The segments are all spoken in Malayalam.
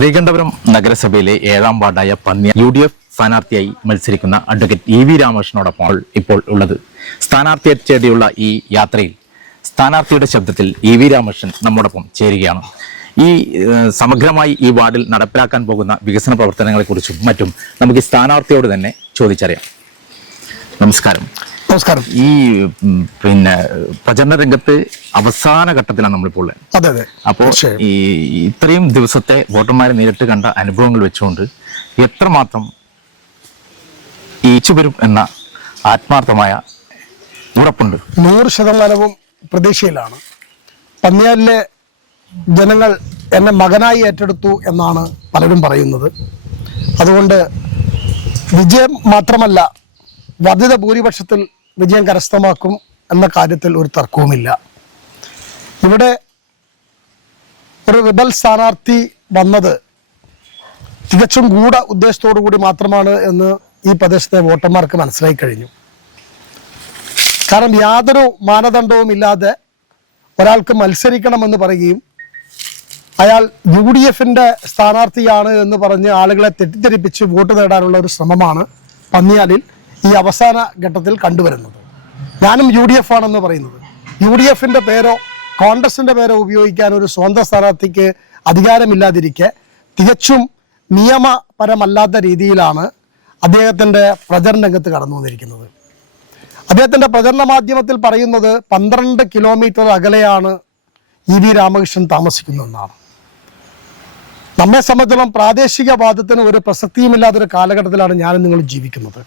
ശ്രീകണ്ഠപുരം നഗരസഭയിലെ 7ാം വാർഡായ പന്നി UDF സ്ഥാനാർത്ഥിയായി മത്സരിക്കുന്ന അഡ്വക്കേറ്റ് EV രാമകൃഷ്ണനോടൊപ്പം ഇപ്പോൾ ഉള്ളത്. സ്ഥാനാർത്ഥിയെ തേടിയുള്ള ഈ യാത്രയിൽ സ്ഥാനാർത്ഥിയുടെ ശബ്ദത്തിൽ EV രാമകൃഷ്ണൻ നമ്മോടൊപ്പം ചേരുകയാണ്. ഈ സമഗ്രമായി ഈ വാർഡിൽ നടപ്പിലാക്കാൻ പോകുന്ന വികസന പ്രവർത്തനങ്ങളെക്കുറിച്ചും മറ്റും നമുക്ക് ഈ സ്ഥാനാർത്ഥിയോട് തന്നെ ചോദിച്ചറിയാം. നമസ്കാരം. നമസ്കാരം. ഈ പ്രചരണ രംഗത്ത് അവസാന ഘട്ടത്തിലാണ് നമ്മളിപ്പോൾ ഉള്ളത്. അതെ. അപ്പോൾ ഈ ഇത്രയും ദിവസത്തെ വോട്ടർമാരെ നേരിട്ട് കണ്ട അനുഭവങ്ങൾ വെച്ചുകൊണ്ട് എത്രമാത്രം വരും എന്ന ആത്മാർത്ഥമായ ഉറപ്പുണ്ട്? 100% പ്രതീക്ഷയിലാണ്. പന്നിയാലിലെ ജനങ്ങൾ എന്നെ മകനായി ഏറ്റെടുത്തു എന്നാണ് പലരും പറയുന്നത്. അതുകൊണ്ട് വിജയം മാത്രമല്ല, വർദ്ധിത ഭൂരിപക്ഷത്തിൽ വിജയം കരസ്ഥമാക്കും എന്ന കാര്യത്തിൽ ഒരു തർക്കവുമില്ല. ഇവിടെ ഒരു റിബൽ സ്ഥാനാർത്ഥി വന്നത് തികച്ചും ഗൂഢ ഉദ്ദേശത്തോടു കൂടി മാത്രമാണ് എന്ന് ഈ പ്രദേശത്തെ വോട്ടർമാർക്ക് മനസ്സിലായി കഴിഞ്ഞു. കാരണം യാതൊരു മാനദണ്ഡവും ഇല്ലാതെ ഒരാൾക്ക് മത്സരിക്കണമെന്ന് പറയുകയും അയാൾ UDFന്റെ സ്ഥാനാർത്ഥിയാണ് എന്ന് പറഞ്ഞ് ആളുകളെ തെറ്റിദ്ധരിപ്പിച്ച് വോട്ട് നേടാനുള്ള ഒരു ശ്രമമാണ് പന്നിയാലിൽ ഈ അവസാന ഘട്ടത്തിൽ കണ്ടുവരുന്നത്. ഞാനും UDF ആണെന്ന് പറയുന്നത്. UDFന്റെ പേരോ കോൺഗ്രസിന്റെ പേരോ ഉപയോഗിക്കാൻ ഒരു സ്വന്തം സ്ഥാനാർത്ഥിക്ക് അധികാരമില്ലാതിരിക്കെ തികച്ചും നിയമപരമല്ലാത്ത രീതിയിലാണ് അദ്ദേഹത്തിന്റെ പ്രചരണ രംഗത്ത് കടന്നു വന്നിരിക്കുന്നത്. അദ്ദേഹത്തിന്റെ പ്രചരണ മാധ്യമത്തിൽ പറയുന്നത് 12 കിലോമീറ്റർ അകലെയാണ് EV രാമകൃഷ്ണൻ താമസിക്കുന്നതെന്നാണ്. നമ്മെ സംബന്ധിച്ചിടത്തോളം പ്രാദേശികവാദത്തിന് ഒരു പ്രസക്തിയുമില്ലാത്തൊരു കാലഘട്ടത്തിലാണ് ഞാനും നിങ്ങൾ ജീവിക്കുന്നത്.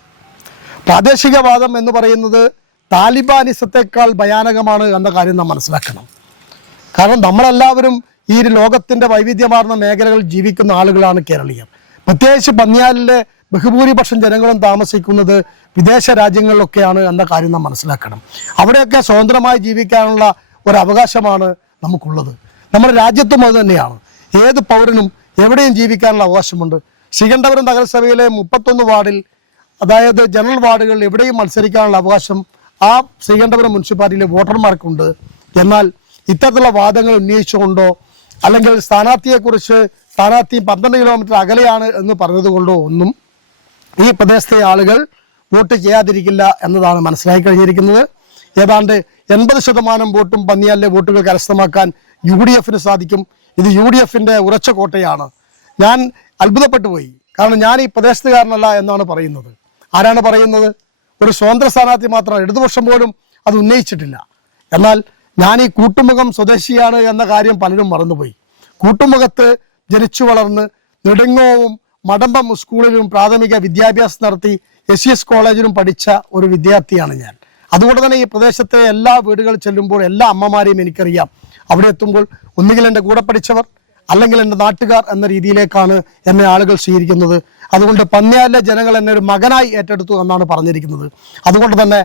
പ്രാദേശികവാദം എന്ന് പറയുന്നത് താലിബാനിസത്തെക്കാൾ ഭയാനകമാണ് എന്ന കാര്യം നാം മനസ്സിലാക്കണം. കാരണം നമ്മളെല്ലാവരും ഈ ലോകത്തിന്റെ വൈവിധ്യമാർന്ന മേഖലകളിൽ ജീവിക്കുന്ന ആളുകളാണ് കേരളീയർ. പ്രത്യേകിച്ച് പന്നിയാലിലെ ബഹുഭൂരിപക്ഷം ജനങ്ങളും താമസിക്കുന്നത് വിദേശ രാജ്യങ്ങളിലൊക്കെയാണ് എന്ന കാര്യം നാം മനസ്സിലാക്കണം. അവിടെയൊക്കെ സ്വതന്ത്രമായി ജീവിക്കാനുള്ള ഒരു അവകാശമാണ് നമുക്കുള്ളത്. നമ്മുടെ രാജ്യത്തും അത് തന്നെയാണ്. ഏത് പൗരനും എവിടെയും ജീവിക്കാനുള്ള അവകാശമുണ്ട്. ശ്രീകണ്ഠപുരം നഗരസഭയിലെ 31 വാർഡിൽ, അതായത് ജനറൽ വാർഡുകളിൽ എവിടെയും മത്സരിക്കാനുള്ള അവകാശം ആ ശ്രീകണ്ഠപുരം മുനിസിപ്പാലിറ്റിയിലെ വോട്ടർമാർക്കുണ്ട്. എന്നാൽ ഇത്തരത്തിലുള്ള വാദങ്ങൾ ഉന്നയിച്ചുകൊണ്ടോ അല്ലെങ്കിൽ സ്ഥാനാർത്ഥിയെക്കുറിച്ച് സ്ഥാനാർത്ഥി 12 കിലോമീറ്റർ അകലെയാണ് എന്ന് പറഞ്ഞതുകൊണ്ടോ ഒന്നും ഈ പ്രദേശത്തെ ആളുകൾ വോട്ട് ചെയ്യാതിരിക്കില്ല എന്നതാണ് മനസ്സിലാക്കി കഴിഞ്ഞിരിക്കുന്നത്. ഏതാണ്ട് 80% വോട്ടും പന്നിയാലിലെ വോട്ടുകൾ കരസ്ഥമാക്കാൻ UDFന് സാധിക്കും. ഇത് UDFന്റെ ഉറച്ച കോട്ടയാണ്. ഞാൻ അത്ഭുതപ്പെട്ടു പോയി. കാരണം ഞാൻ ഈ പ്രദേശത്തുകാരനല്ല എന്നാണ് പറയുന്നത്. ആരാണ് പറയുന്നത്? ഒരു സ്വതന്ത്ര സ്ഥാനാർത്ഥി മാത്രമാണ്. ഇടതുപക്ഷം പോലും അത് ഉന്നയിച്ചിട്ടില്ല. എന്നാൽ ഞാൻ ഈ കൂട്ടുമുഖം സ്വദേശിയാണ് എന്ന കാര്യം പലരും മറന്നുപോയി. കൂട്ടുമുഖത്ത് ജനിച്ചു വളർന്ന് നെടുങ്ങോവും മടമ്പം സ്കൂളിലും പ്രാഥമിക വിദ്യാഭ്യാസം നടത്തി SES കോളേജിലും പഠിച്ച ഒരു വിദ്യാർത്ഥിയാണ് ഞാൻ. അതുകൊണ്ട് തന്നെ ഈ പ്രദേശത്തെ എല്ലാ വീടുകളിൽ ചെല്ലുമ്പോൾ എല്ലാ അമ്മമാരെയും എനിക്കറിയാം. അവിടെ എത്തുമ്പോൾ ഒന്നുകിൽ എൻ്റെ കൂടെ പഠിച്ചവർ അല്ലെങ്കിൽ എൻ്റെ നാട്ടുകാർ എന്ന രീതിയിലേക്കാണ് എന്നെ ആളുകൾ സ്വീകരിക്കുന്നത്. അതുകൊണ്ട് പന്നിയാലിലെ ജനങ്ങൾ എന്നെ ഒരു മകനായി ഏറ്റെടുത്തു എന്നാണ് പറഞ്ഞിരിക്കുന്നത്. അതുകൊണ്ട് തന്നെ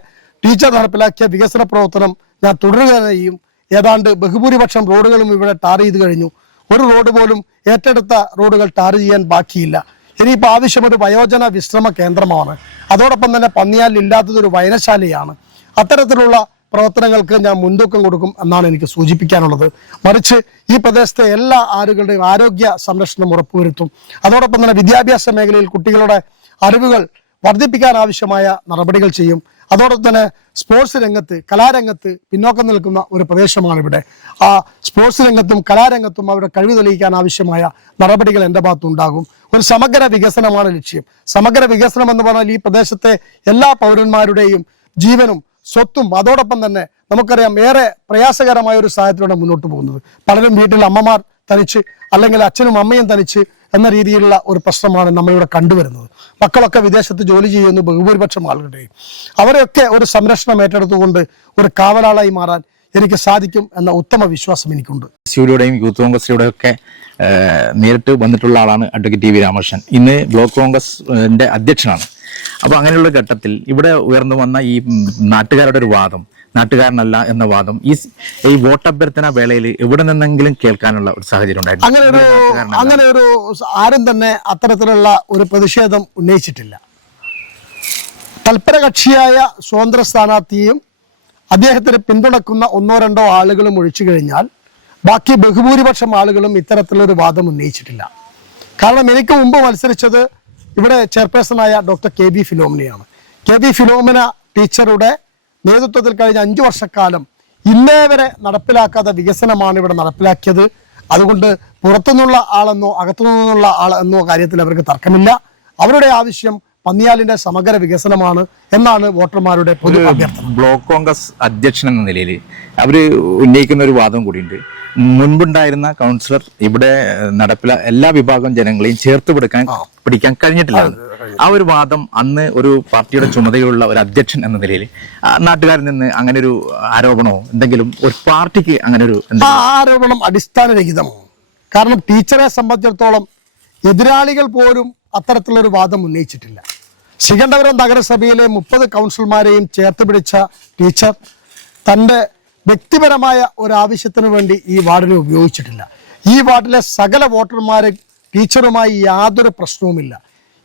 ടീച്ചർ നടപ്പിലാക്കിയ വികസന പ്രവർത്തനം ഞാൻ തുടരുക തന്നെ ചെയ്യും. ഏതാണ്ട് ബഹുഭൂരിപക്ഷം റോഡുകളും ഇവിടെ ടാർ ചെയ്ത് കഴിഞ്ഞു. ഒരു റോഡ് പോലും ഏറ്റെടുത്ത റോഡുകൾ ടാർ ചെയ്യാൻ ബാക്കിയില്ല. ഇനിയിപ്പോൾ ആവശ്യം ഒരു വയോജന വിശ്രമ കേന്ദ്രമാണ്. അതോടൊപ്പം തന്നെ പന്നിയാലിൽ ഇല്ലാത്തതൊരു വയനശാലയാണ്. അത്തരത്തിലുള്ള പ്രവർത്തനങ്ങൾക്ക് ഞാൻ മുൻതൂക്കം കൊടുക്കും എന്നാണ് എനിക്ക് സൂചിപ്പിക്കാനുള്ളത്. മറിച്ച് ഈ പ്രദേശത്തെ എല്ലാ ആളുകളുടെയും ആരോഗ്യ സംരക്ഷണം ഉറപ്പുവരുത്തും. അതോടൊപ്പം തന്നെ വിദ്യാഭ്യാസ മേഖലയിൽ കുട്ടികളുടെ അറിവുകൾ വർദ്ധിപ്പിക്കാൻ ആവശ്യമായ നടപടികൾ ചെയ്യും. അതോടൊപ്പം തന്നെ സ്പോർട്സ് രംഗത്ത്, കലാരംഗത്ത് പിന്നോക്കം നിൽക്കുന്ന ഒരു പ്രദേശമാണ് ഇവിടെ. ആ സ്പോർട്സ് രംഗത്തും കലാരംഗത്തും അവരുടെ കഴിവ് തെളിയിക്കാൻ ആവശ്യമായ നടപടികൾ എൻ്റെ ഭാഗത്തുണ്ടാകും. ഒരു സമഗ്ര വികസനമാണ് ലക്ഷ്യം. സമഗ്ര വികസനം എന്ന് പറഞ്ഞാൽ ഈ പ്രദേശത്തെ എല്ലാ പൗരന്മാരുടെയും ജീവനും സ്വത്തും അതോടൊപ്പം തന്നെ നമുക്കറിയാം ഏറെ പ്രയാസകരമായ ഒരു സാഹചര്യത്തിലൂടെ മുന്നോട്ട് പോകുന്നത്. പലരും വീട്ടിൽ അമ്മമാർ തനിച്ച് അല്ലെങ്കിൽ അച്ഛനും അമ്മയും തനിച്ച് എന്ന രീതിയിലുള്ള ഒരു പ്രശ്നമാണ് നമ്മളിവിടെ കണ്ടുവരുന്നത്. മക്കളൊക്കെ വിദേശത്ത് ജോലി ചെയ്യുന്നു, ബഹുഭൂരിപക്ഷം ആളുകളുടെയും. അവരെയൊക്കെ ഒരു സംരക്ഷണം ഏറ്റെടുത്തുകൊണ്ട് ഒരു കാവലാളായി മാറാൻ എനിക്ക് സാധിക്കും എന്ന ഉത്തമ വിശ്വാസം എനിക്കുണ്ട്. SUയുടെയും യൂത്ത് കോൺഗ്രസിലൂടെയും ഒക്കെ നേരിട്ട് വന്നിട്ടുള്ള ആളാണ് അഡ്വക്കേറ്റ് EV രാമകൃഷ്ണൻ. ഇന്ന് ബ്ലോക്ക് കോൺഗ്രസിന്റെ അധ്യക്ഷനാണ്. അപ്പോൾ അങ്ങനെയുള്ള ഘട്ടത്തിൽ ഇവിടെ ഉയർന്നു വന്ന ഈ നാട്ടുകാരുടെ ഒരു വാദം, നാട്ടുകാരനല്ല എന്ന വാദം ഈ വോട്ടഭ്യർത്ഥന വേളയിൽ എവിടെ നിന്നെങ്കിലും കേൾക്കാനുള്ള ഒരു സാഹചര്യം ഉണ്ടായിരുന്നു. അങ്ങനെ ഒരു ആരും തന്നെ അത്തരത്തിലുള്ള ഒരു പ്രതിഷേധം ഉന്നയിച്ചിട്ടില്ല. തൽപരകക്ഷിയായ സ്വതന്ത്ര സ്ഥാനാർത്ഥിയും അദ്ദേഹത്തിന് പിന്തുണക്കുന്ന 1-2 ആളുകളും ഒഴിച്ചു കഴിഞ്ഞാൽ ബാക്കി ബഹുഭൂരിപക്ഷം ആളുകളും ഇത്തരത്തിലൊരു വാദം ഉന്നയിച്ചിട്ടില്ല. കാരണം എനിക്ക് മുമ്പ് മത്സരിച്ചത് ഇവിടെ ചെയർപേഴ്സണായ ഡോക്ടർ കെ ബി ഫിലോമിനയാണ്. കെ ബി ഫിലോമിന ടീച്ചറുടെ നേതൃത്വത്തിൽ കഴിഞ്ഞ 5 വർഷക്കാലം ഇന്നേ വരെ നടപ്പിലാക്കാത്ത വികസനമാണ് ഇവിടെ നടപ്പിലാക്കിയത്. അതുകൊണ്ട് പുറത്തുനിന്നുള്ള ആളെന്നോ അകത്തുനിന്നുള്ള ആളെന്നോ കാര്യത്തിൽ അവർക്ക് തർക്കമില്ല. അവരുടെ ആവശ്യം പന്നിയാലിന്റെ സമഗ്ര വികസനമാണ് എന്നാണ് വോട്ടർമാരുടെ പൊതു അഭ്യർത്ഥന. ബ്ലോക്ക് കോൺഗ്രസ് അധ്യക്ഷൻ എന്ന നിലയിൽ അവര് ഉന്നയിക്കുന്ന ഒരു വാദം കൂടിയുണ്ട്. മുൻപുണ്ടായിരുന്ന കൗൺസിലർ ഇവിടെ എല്ലാ വിഭാഗം ജനങ്ങളെയും ചേർത്ത് പിടിക്കാൻ കഴിഞ്ഞിട്ടില്ല. ആ ഒരു വാദം അന്ന് ഒരു പാർട്ടിയുടെ ചുമതലയുള്ള ഒരു അധ്യക്ഷൻ എന്ന നിലയിൽ നാട്ടുകാരിൽ നിന്ന് അങ്ങനെ ഒരു ആരോപണമോ എന്തെങ്കിലും ഒരു പാർട്ടിക്ക് അങ്ങനെ ഒരു ആരോപണം അടിസ്ഥാനരഹിതമാണ്. കാരണം ടീച്ചറെ സംബന്ധിച്ചിടത്തോളം എതിരാളികൾ പോലും അത്തരത്തിലൊരു വാദം ഉന്നയിച്ചിട്ടില്ല. ശ്രീകണ്ഠപുരം നഗരസഭയിലെ 30 കൗൺസിലർമാരെയും ചേർത്ത് പിടിച്ച ടീച്ചർ തൻ്റെ വ്യക്തിപരമായ ഒരു ആവശ്യത്തിന് വേണ്ടി ഈ വാർഡിനെ ഉപയോഗിച്ചിട്ടില്ല. ഈ വാർഡിലെ സകല വോട്ടർമാരെ ടീച്ചറുമായി യാതൊരു പ്രശ്നവുമില്ല.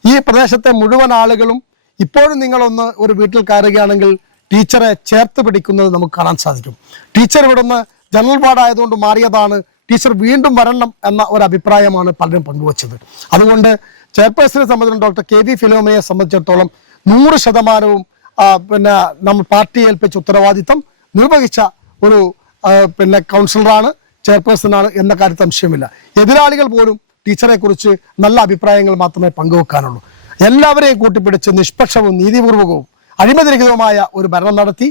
ഈ പ്രദേശത്തെ മുഴുവൻ ആളുകളും ഇപ്പോഴും നിങ്ങളൊന്ന് ഒരു വീട്ടിൽ കയറുകയാണെങ്കിൽ ടീച്ചറെ ചേർത്ത് പിടിക്കുന്നത് നമുക്ക് കാണാൻ സാധിക്കും. ടീച്ചർ ഇവിടുന്ന് ജനറൽ വാർഡായതുകൊണ്ട് മാറിയതാണ്, ടീച്ചർ വീണ്ടും വരണം എന്ന ഒരു അഭിപ്രായമാണ് പലരും പങ്കുവച്ചത്. അതുകൊണ്ട് ചെയർപേഴ്സണെ സംബന്ധിച്ചിടത്തോളം ഡോക്ടർ കെ ബി ഫിലോമിനയെ സംബന്ധിച്ചിടത്തോളം 100% പിന്നെ നമ്മൾ പാർട്ടിയെ ഏൽപ്പിച്ച ഉത്തരവാദിത്തം നിർവഹിച്ച ഒരു കൗൺസിലറാണ്, ചെയർപേഴ്സണാണ് എന്ന കാര്യത്തിൽ സംശയമില്ല. എതിരാളികൾ പോലും ടീച്ചറെ കുറിച്ച് നല്ല അഭിപ്രായങ്ങൾ മാത്രമേ പങ്കുവെക്കാനുള്ളൂ. എല്ലാവരെയും കൂട്ടിപ്പിടിച്ച് നിഷ്പക്ഷവും നീതിപൂർവകവും അഴിമതിരഹിതവുമായ ഒരു ഭരണം നടത്തി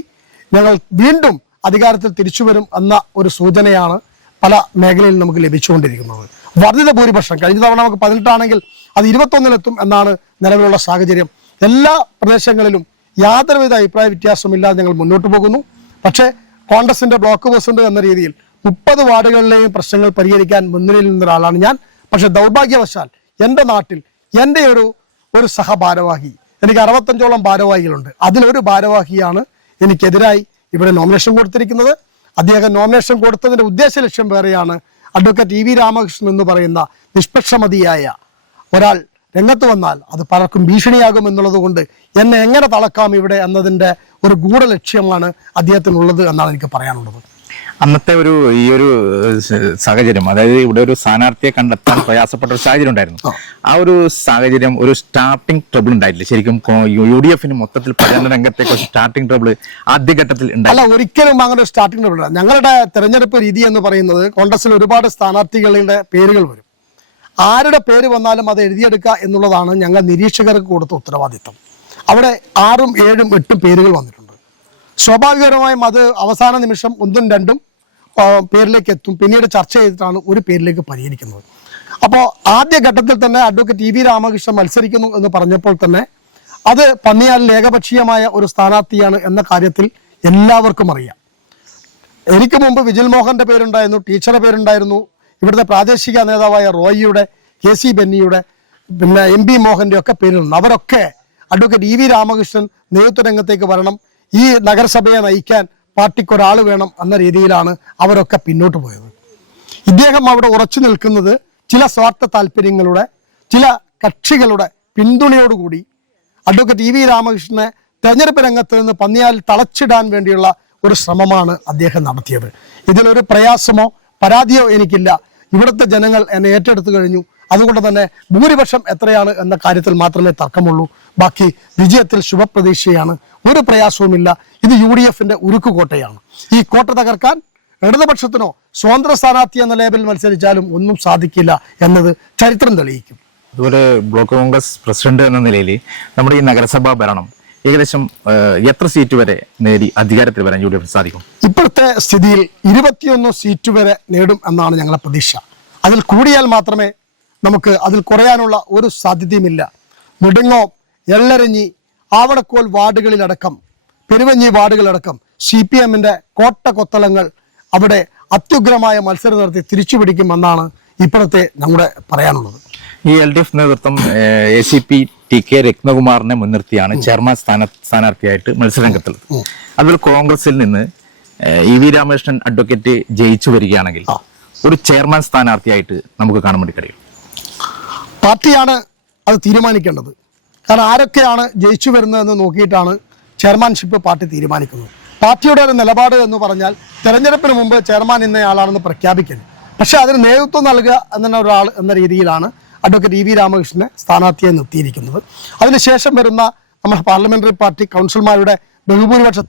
ഞങ്ങൾ വീണ്ടും അധികാരത്തിൽ തിരിച്ചു വരും എന്ന ഒരു സൂചനയാണ് പല മേഖലയിൽ നമുക്ക് ലഭിച്ചുകൊണ്ടിരിക്കുന്നത്. വർദ്ധിത ഭൂരിപക്ഷം കഴിഞ്ഞ തവണ നമുക്ക് 18 ആണെങ്കിൽ അത് 21-ലെത്തും എന്നാണ് നിലവിലുള്ള സാഹചര്യം. എല്ലാ പ്രദേശങ്ങളിലും യാതൊരുവിധ അഭിപ്രായ വ്യത്യാസമില്ലാതെ ഞങ്ങൾ മുന്നോട്ട് പോകുന്നു. പക്ഷേ കോൺഗ്രസിന്റെ ബ്ലോക്ക് പ്രസിഡന്റ് എന്ന രീതിയിൽ 30 വാർഡുകളിലെയും പ്രശ്നങ്ങൾ പരിഹരിക്കാൻ മുൻനിരയിൽ നിന്നൊരാളാണ് ഞാൻ. പക്ഷെ ദൗർഭാഗ്യവശാൽ എൻ്റെ നാട്ടിൽ എൻ്റെ ഒരു സഹഭാരവാഹി, എനിക്ക് 65ഓളം ഭാരവാഹികളുണ്ട്, അതിലൊരു ഭാരവാഹിയാണ് എനിക്കെതിരായി ഇവിടെ നോമിനേഷൻ കൊടുത്തിരിക്കുന്നത്. അദ്ദേഹം നോമിനേഷൻ കൊടുത്തതിൻ്റെ ഉദ്ദേശ ലക്ഷ്യം വേറെയാണ്. അഡ്വക്കേറ്റ് ഇ വി രാമകൃഷ്ണൻ എന്ന് പറയുന്ന നിഷ്പക്ഷമതിയായ ഒരാൾ രംഗത്ത് വന്നാൽ അത് പലർക്കും ഭീഷണിയാകും എന്നുള്ളത് കൊണ്ട് എന്നെ എങ്ങനെ തളക്കാം ഇവിടെ എന്നതിൻ്റെ ഒരു ഗൂഢലക്ഷ്യമാണ് അദ്ദേഹത്തിനുള്ളത് എന്നാണ് എനിക്ക് പറയാനുള്ളത്. അന്നത്തെ ഈ ഒരു സാഹചര്യം, അതായത് ഇവിടെ ഒരു സ്ഥാനാർത്ഥിയെ കണ്ടെത്താൻ പ്രയാസപ്പെട്ട ഒരു സാഹചര്യം ഉണ്ടായിരുന്നു. ആ ഒരു സാഹചര്യം ഒരു സ്റ്റാർട്ടിംഗ് ട്രബിൾ ഉണ്ടായിട്ടില്ല ശരിക്കും UDF മൊത്തത്തിൽ പഠന രംഗത്തേക്ക് സ്റ്റാർട്ടിംഗ് ട്രബിൾ ആദ്യഘട്ടത്തിൽ അല്ല, ഒരിക്കലും അങ്ങനെ സ്റ്റാർട്ടിംഗ് ട്രബിൾ. ഞങ്ങളുടെ തെരഞ്ഞെടുപ്പ് രീതി എന്ന് പറയുന്നത് കോൺഗ്രസിൽ ഒരുപാട് സ്ഥാനാർത്ഥികളുടെ പേരുകൾ വരും. ആരുടെ പേര് വന്നാലും അത് എഴുതിയെടുക്കുക എന്നുള്ളതാണ് ഞങ്ങൾ നിരീക്ഷകർക്ക് കൊടുത്ത ഉത്തരവാദിത്തം. അവിടെ 6ഉം 7ഉം 8ഉം പേരുകൾ വന്നിട്ടുണ്ട്. സ്വാഭാവികമായും അത് അവസാന നിമിഷം 1ഉം 2ഉം പേരിലേക്ക് എത്തും. പിന്നീട് ചർച്ച ചെയ്തിട്ടാണ് ഒരു പേരിലേക്ക് പരിഹരിക്കുന്നത്. അപ്പോൾ ആദ്യ ഘട്ടത്തിൽ തന്നെ അഡ്വക്കേറ്റ് ഇ വി രാമകൃഷ്ണൻ മത്സരിക്കുന്നു എന്ന് പറഞ്ഞപ്പോൾ തന്നെ അത് പന്നിയാലിൽ ഏകപക്ഷീയമായ ഒരു സ്ഥാനാർത്ഥിയാണ് എന്ന കാര്യത്തിൽ എല്ലാവർക്കും അറിയാം. എനിക്ക് മുമ്പ് വിജിൽ മോഹന്റെ പേരുണ്ടായിരുന്നു, ടീച്ചറുടെ പേരുണ്ടായിരുന്നു, ഇവിടുത്തെ പ്രാദേശിക നേതാവായ റോയിയുടെ, KC ബെന്നിയുടെ, പിന്നെ MP മോഹന്റെ ഒക്കെ പേരുണ്ട്. അവരൊക്കെ അഡ്വക്കേറ്റ് ഇ വി രാമകൃഷ്ണൻ നേതൃത്വ രംഗത്തേക്ക് വരണം, ഈ നഗരസഭയെ നയിക്കാൻ പാർട്ടിക്ക് ഒരാൾ വേണം എന്ന രീതിയിലാണ് അവരൊക്കെ പിന്നോട്ട് പോയത്. ഇദ്ദേഹം അവിടെ ഉറച്ചു നിൽക്കുന്നത് ചില സ്വാർത്ഥ താല്പര്യങ്ങളുടെ, ചില കക്ഷികളുടെ പിന്തുണയോടുകൂടി അഡ്വക്കേറ്റ് ഇ വി രാമകൃഷ്ണനെ തെരഞ്ഞെടുപ്പ് രംഗത്ത് നിന്ന് പന്നിയാൽ തളച്ചിടാൻ വേണ്ടിയുള്ള ഒരു ശ്രമമാണ് അദ്ദേഹം നടത്തിയത്. ഇതിലൊരു പ്രയാസമോ പരാതിയോ എനിക്കില്ല. ഇവിടുത്തെ ജനങ്ങൾ എന്നെ ഏറ്റെടുത്തു കഴിഞ്ഞു. അതുകൊണ്ട് തന്നെ ഭൂരിപക്ഷം എത്രയാണ് എന്ന കാര്യത്തിൽ മാത്രമേ തർക്കമുള്ളൂ. ബാക്കി വിജയത്തിൽ ശുഭപ്രതീക്ഷയാണ്, ഒരു പ്രയാസവുമില്ല. ഇത് UDFന്റെ ഉരുക്കുകോട്ടയാണ്. ഈ കോട്ട തകർക്കാൻ ഇടതുപക്ഷത്തിനോ സ്വതന്ത്ര സ്ഥാനാർത്ഥി എന്ന ലേബലിൽ മത്സരിച്ചാലും ഒന്നും സാധിക്കില്ല എന്നത് ചരിത്രം തെളിയിക്കും. അതുപോലെ ബ്ലോക്ക് കോൺഗ്രസ് പ്രസിഡന്റ് എന്ന നിലയിൽ നമ്മുടെ ഈ നഗരസഭാ ഭരണം ഏകദേശം എത്ര സീറ്റ് വരെ നേടി അധികാരത്തിൽ വരാൻ UDF സാധിക്കും? ഇപ്പോഴത്തെ സ്ഥിതിയിൽ 21 സീറ്റ് വരെ നേടും എന്നാണ് ഞങ്ങളുടെ പ്രതീക്ഷ. അതിൽ കൂടിയാൽ മാത്രമേ നമുക്ക് അതിൽ കുറയാനുള്ള ഒരു സാധ്യതയുമില്ല. നെടുങ്ങോം, എള്ളരഞ്ഞി, ആവണക്കോൽ വാർഡുകളിലടക്കം, പെരുവഞ്ഞി വാർഡുകളടക്കം CPMന്റെ കോട്ട കൊത്തളങ്ങൾ അവിടെ അത്യുഗ്രമായ മത്സരം നടത്തി തിരിച്ചു പിടിക്കുമെന്നാണ് ഇപ്പോഴത്തെ നമ്മുടെ പറയാനുള്ളത്. ഈ LDF നേതൃത്വം ACP TK രത്നകുമാറിനെ മുൻനിർത്തിയാണ് ചെയർമാൻ സ്ഥാനാർത്ഥിയായിട്ട് മത്സരരംഗത്തുള്ളത്. അതിൽ കോൺഗ്രസിൽ നിന്ന് ഇ വി രാമകൃഷ്ണൻ അഡ്വക്കേറ്റ് ജയിച്ചു വരികയാണെങ്കിൽ ഒരു ചെയർമാൻ സ്ഥാനാർത്ഥിയായിട്ട് നമുക്ക് കാണാൻ വേണ്ടി കഴിയും. പാർട്ടിയാണ് അത് തീരുമാനിക്കേണ്ടത്. കാരണം ആരൊക്കെയാണ് ജയിച്ചു വരുന്നതെന്ന് നോക്കിയിട്ടാണ് ചെയർമാൻഷിപ്പ് പാർട്ടി തീരുമാനിക്കുന്നത്. പാർട്ടിയുടെ ഒരു നിലപാട് എന്ന് പറഞ്ഞാൽ തെരഞ്ഞെടുപ്പിന് മുമ്പ് ചെയർമാൻ ഇന്നയാളാണെന്ന് പ്രഖ്യാപിക്കരുത്. പക്ഷെ അതിന് നേതൃത്വം നൽകുക എന്ന ഒരാൾ എന്ന രീതിയിലാണ് അഡ്വക്കേറ്റ് ഇ വി രാമകൃഷ്ണനെ സ്ഥാനാർത്ഥിയായി നിർത്തിയിരിക്കുന്നത്. അതിനുശേഷം വരുന്ന നമ്മുടെ പാർലമെന്ററി പാർട്ടി കൗൺസിലർമാരുടെ ബഹുഭൂരിപക്ഷ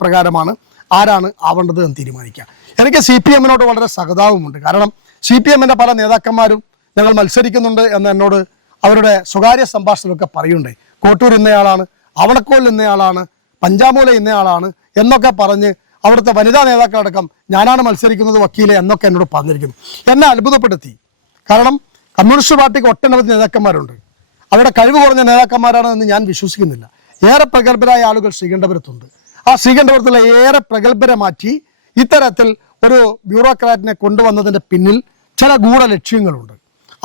പ്രകാരമാണ് ആരാണ് ആവേണ്ടത് എന്ന് തീരുമാനിക്കുക. എനിക്ക് CPM-നോട് വളരെ സഹതാപമുണ്ട്. കാരണം CPM-ന്റെ പല നേതാക്കന്മാരും ഞങ്ങൾ മത്സരിക്കുന്നുണ്ട് എന്ന് എന്നോട് അവരുടെ സ്വകാര്യ സംഭാഷണമൊക്കെ പറയുന്നുണ്ട്. കോട്ടൂർ ഇന്നയാളാണ്, അവളക്കോൽ ഇന്നയാളാണ്, പഞ്ചാമൂല ഇന്നയാളാണ് എന്നൊക്കെ പറഞ്ഞ് അവിടുത്തെ വനിതാ നേതാക്കളടക്കം ഞാനാണ് മത്സരിക്കുന്നത് വക്കീലെ എന്നൊക്കെ എന്നോട് പറഞ്ഞിരിക്കുന്നു. എന്നെ അത്ഭുതപ്പെടുത്തി. കാരണം കമ്മ്യൂണിസ്റ്റ് പാർട്ടിക്ക് ഒട്ടനവധി നേതാക്കന്മാരുണ്ട്. അവരുടെ കഴിവ് കുറഞ്ഞ നേതാക്കന്മാരാണ് എന്ന് ഞാൻ വിശ്വസിക്കുന്നില്ല. ഏറെ പ്രഗത്ഭരായ ആളുകൾ ശ്രീകണ്ഠപുരത്തുണ്ട്. ആ ശ്രീകണ്ഠപുരത്തുള്ള ഏറെ പ്രഗത്ഭരെ മാറ്റി ഇത്തരത്തിൽ ഒരു ബ്യൂറോക്രാറ്റിനെ കൊണ്ടുവന്നതിൻ്റെ പിന്നിൽ ചില ഗൂഢലക്ഷ്യങ്ങളുണ്ട്.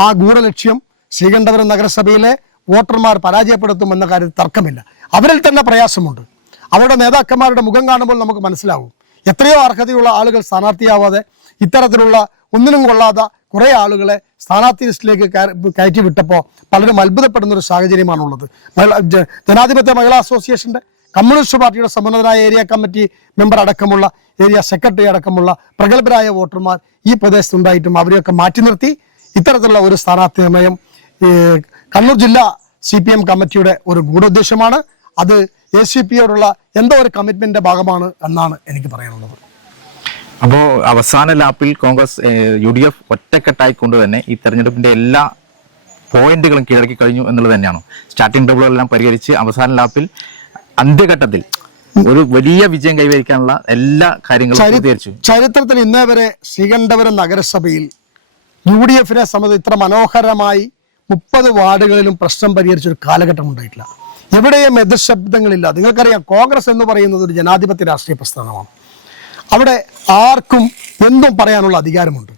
ആ ഗൂഢലക്ഷ്യം ശ്രീകണ്ഠപുരം നഗരസഭയിലെ വോട്ടർമാർ പരാജയപ്പെടുത്തുമെന്ന കാര്യത്തിൽ തർക്കമില്ല. അവരിൽ തന്നെ പ്രയാസമുണ്ട്. അവരുടെ നേതാക്കന്മാരുടെ മുഖം കാണുമ്പോൾ നമുക്ക് മനസ്സിലാവും. എത്രയോ അർഹതയുള്ള ആളുകൾ സ്ഥാനാർത്ഥിയാവാതെ ഇത്തരത്തിലുള്ള ഒന്നിനും കൊള്ളാത്ത കുറേ ആളുകളെ സ്ഥാനാർത്ഥി ലിസ്റ്റിലേക്ക് കയറ്റി വിട്ടപ്പോൾ പലരും അത്ഭുതപ്പെടുന്ന ഒരു സാഹചര്യമാണുള്ളത്. ജനാധിപത്യ മഹിളാ അസോസിയേഷൻ്റെ, കമ്മ്യൂണിസ്റ്റ് പാർട്ടിയുടെ സമുന്നതനായ ഏരിയ കമ്മിറ്റി മെമ്പർ അടക്കമുള്ള, ഏരിയ സെക്രട്ടറി അടക്കമുള്ള പ്രഗത്ഭരായ വോട്ടർമാർ ഈ പ്രദേശത്തുണ്ടായിട്ടും അവരെയൊക്കെ മാറ്റി നിർത്തി ഇത്തരത്തിലുള്ള ഒരു സ്ഥാനാർത്ഥി നിർണയം കണ്ണൂർ ജില്ലാ CPM കമ്മിറ്റിയുടെ ഒരു ഗൂഢോദ്ദേശമാണ്. അത് ACP-യോടുള്ള എന്തോ ഒരു കമ്മിറ്റ്മെന്റിന്റെ ഭാഗമാണ് എന്നാണ് എനിക്ക് പറയാനുള്ളത്. അപ്പോൾ അവസാന ലാപ്പിൽ കോൺഗ്രസ് UDF ഒറ്റക്കെട്ടായിക്കൊണ്ട് തന്നെ ഈ തെരഞ്ഞെടുപ്പിന്റെ എല്ലാ പോയിന്റുകളും കീഴടക്കി കഴിഞ്ഞു എന്നുള്ളത് തന്നെയാണോ? സ്റ്റാർട്ടിംഗ് ട്രബിളെല്ലാം പരിഹരിച്ച് അവസാന ലാപ്പിൽ അന്ത്യഘട്ടത്തിൽ ഒരു വലിയ വിജയം കൈവരിക്കാനുള്ള എല്ലാ കാര്യങ്ങളും പൂർത്തീകരിച്ചു. ചരിത്രത്തിൽ ഇന്നേ വരെ ശ്രീകണ്ഠപുരം നഗരസഭയിൽ UDF-നെ സംബന്ധിച്ച് ഇത്ര മനോഹരമായി 30 വാർഡുകളിലും പ്രശ്നം പരിഹരിച്ചൊരു കാലഘട്ടം ഉണ്ടായിട്ടില്ല. എവിടെയും എതിർശബ്ദങ്ങളില്ല. നിങ്ങൾക്കറിയാം, കോൺഗ്രസ് എന്ന് പറയുന്നത് ഒരു ജനാധിപത്യ രാഷ്ട്രീയ പ്രസ്ഥാനമാണ്. അവിടെ ആർക്കും എന്തും പറയാനുള്ള അധികാരമുണ്ട്,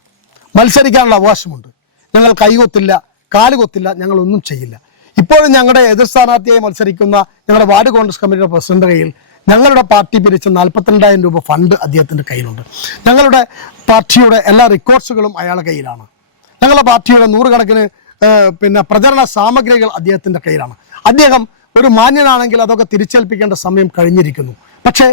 മത്സരിക്കാനുള്ള അവകാശമുണ്ട്. ഞങ്ങൾ കൈകൊത്തില്ല, കാലുകൊത്തില്ല, ഞങ്ങൾ ഒന്നും ചെയ്യില്ല. ഇപ്പോഴും ഞങ്ങളുടെ എതിർ സ്ഥാനാർത്ഥിയായി മത്സരിക്കുന്ന ഞങ്ങളുടെ വാർഡ് കോൺഗ്രസ് കമ്മിറ്റിയുടെ പ്രസിഡന്റ് കയ്യിൽ ഞങ്ങളുടെ പാർട്ടി പിരിച്ച 42,000 രൂപ ഫണ്ട് അദ്ദേഹത്തിൻ്റെ കയ്യിലുണ്ട്. ഞങ്ങളുടെ പാർട്ടിയുടെ എല്ലാ റെക്കോർഡ്സുകളും അയാളുടെ കയ്യിലാണ്. ഞങ്ങളുടെ പാർട്ടിയുടെ 100 കണക്കിന് പ്രചരണ സാമഗ്രികൾ അദ്ദേഹത്തിൻ്റെ കയ്യിലാണ്. അദ്ദേഹം ഒരു മാന്യനാണെങ്കിൽ അതൊക്കെ തിരിച്ചേൽപ്പിക്കേണ്ട സമയം കഴിഞ്ഞിരിക്കുന്നു. പക്ഷേ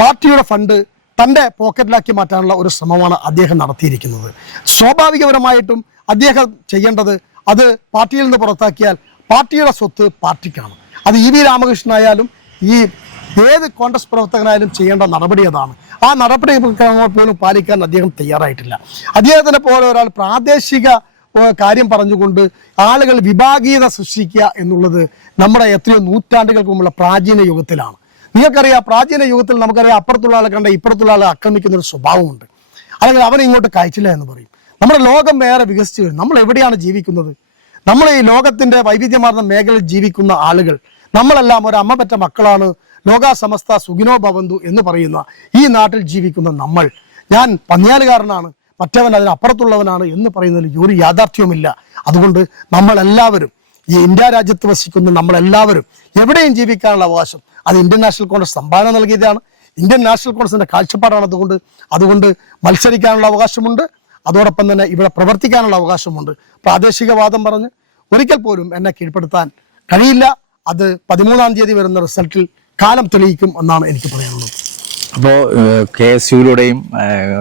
പാർട്ടിയുടെ ഫണ്ട് തൻ്റെ പോക്കറ്റിലാക്കി മാറ്റാനുള്ള ഒരു ശ്രമമാണ് അദ്ദേഹം നടത്തിയിരിക്കുന്നത്. സ്വാഭാവികപരമായിട്ടും അദ്ദേഹം ചെയ്യേണ്ടത് അത് പാർട്ടിയിൽ നിന്ന് പുറത്താക്കിയാൽ പാർട്ടിയുടെ സ്വത്ത് പാർട്ടിക്കാണ്. അത് ഇ വി രാമകൃഷ്ണനായാലും ഈ ഏത് കോൺഗ്രസ് പ്രവർത്തകനായാലും ചെയ്യേണ്ട നടപടി അതാണ്. ആ നടപടി പോലും പാലിക്കാൻ അദ്ദേഹം തയ്യാറായിട്ടില്ല. അദ്ദേഹത്തിനെ പോലെ ഒരാൾ പ്രാദേശിക കാര്യം പറഞ്ഞുകൊണ്ട് ആളുകൾ വിഭാഗീയത സൃഷ്ടിക്കുക എന്നുള്ളത് നമ്മുടെ എത്രയോ നൂറ്റാണ്ടുകൾക്ക് മുമ്പുള്ള പ്രാചീന യുഗത്തിലാണ്. നിങ്ങൾക്കറിയാം, പ്രാചീന യുഗത്തിൽ നമുക്കറിയാം, അപ്പുറത്തുള്ള ആളെ കണ്ട ഇപ്പുറത്തുള്ള ആളെ ആക്രമിക്കുന്ന ഒരു സ്വഭാവമുണ്ട്. അല്ലെങ്കിൽ അവനെ ഇങ്ങോട്ട് കയറ്റില്ല എന്ന് പറയും. നമ്മുടെ ലോകം വേറെ വികസിച്ചു കഴിഞ്ഞു. നമ്മൾ എവിടെയാണ് ജീവിക്കുന്നത്? നമ്മൾ ഈ ലോകത്തിന്റെ വൈവിധ്യമാർന്ന മേഖലയിൽ ജീവിക്കുന്ന ആളുകൾ, നമ്മളെല്ലാം ഒരു അമ്മ പെറ്റ മക്കളാണ്. ലോകാ സമസ്ത സുഖിനോ ഭവന്തു എന്ന് പറയുന്ന ഈ നാട്ടിൽ ജീവിക്കുന്ന നമ്മൾ, ഞാൻ പന്നിയാലുകാരനാണ്, മറ്റവൻ അതിനപ്പുറത്തുള്ളവനാണ് എന്ന് പറയുന്നതിൽ ഒരു യാഥാർത്ഥ്യവുമില്ല. അതുകൊണ്ട് നമ്മളെല്ലാവരും, ഈ ഇന്ത്യ രാജ്യത്ത് വസിക്കുന്ന നമ്മളെല്ലാവരും എവിടെയും ജീവിക്കാനുള്ള അവകാശം അത് ഇന്ത്യൻ നാഷണൽ കോൺഗ്രസ് സംഭാവന നൽകിയതാണ്. ഇന്ത്യൻ നാഷണൽ കോൺഗ്രസിന്റെ കാഴ്ചപ്പാടാണ്. അതുകൊണ്ട് മത്സരിക്കാനുള്ള അവകാശമുണ്ട്. അതോടൊപ്പം തന്നെ ഇവിടെ പ്രവർത്തിക്കാനുള്ള അവകാശമുണ്ട്. പ്രാദേശികവാദം പറഞ്ഞ് ഒരിക്കൽ പോലും എന്നെ കീഴ്പ്പെടുത്താൻ കഴിയില്ല. അത് 13-ാം തീയതി വരുന്ന റിസൾട്ടിൽ കാലം തെളിയിക്കും എന്നാണ് എനിക്ക് പറയാനുള്ളത്. അപ്പോൾ KSUവിലൂടെയും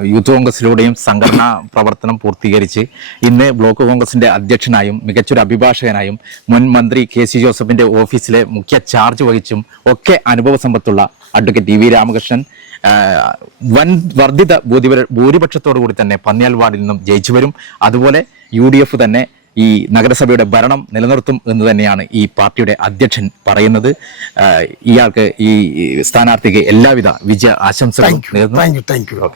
യൂത്ത് കോൺഗ്രസിലൂടെയും സംഘടനാ പ്രവർത്തനം പൂർത്തീകരിച്ച് ഇന്ന് ബ്ലോക്ക് കോൺഗ്രസിന്റെ അധ്യക്ഷനായും മികച്ചൊരു അഭിഭാഷകനായും മുൻ മന്ത്രി KC ജോസഫിന്റെ ഓഫീസിലെ മുഖ്യ ചാർജ് വഹിച്ചും ഒക്കെ അനുഭവ സമ്പത്തുള്ള അഡ്വക്കേറ്റ് ഇ വി രാമകൃഷ്ണൻ വൻ വർദ്ധിത ഭൂരിപക്ഷത്തോടു കൂടി തന്നെ പന്നിയാൽ വാർഡിൽ നിന്നും ജയിച്ചു വരും. അതുപോലെ UDF തന്നെ ഈ നഗരസഭയുടെ ഭരണം നിലനിർത്തും എന്ന് തന്നെയാണ് ഈ പാർട്ടിയുടെ അധ്യക്ഷൻ പറയുന്നത്. ഇയാൾക്ക്, ഈ സ്ഥാനാർത്ഥിക്ക് എല്ലാവിധ വിജയ ആശംസകളും നേരുന്നു. Thank you.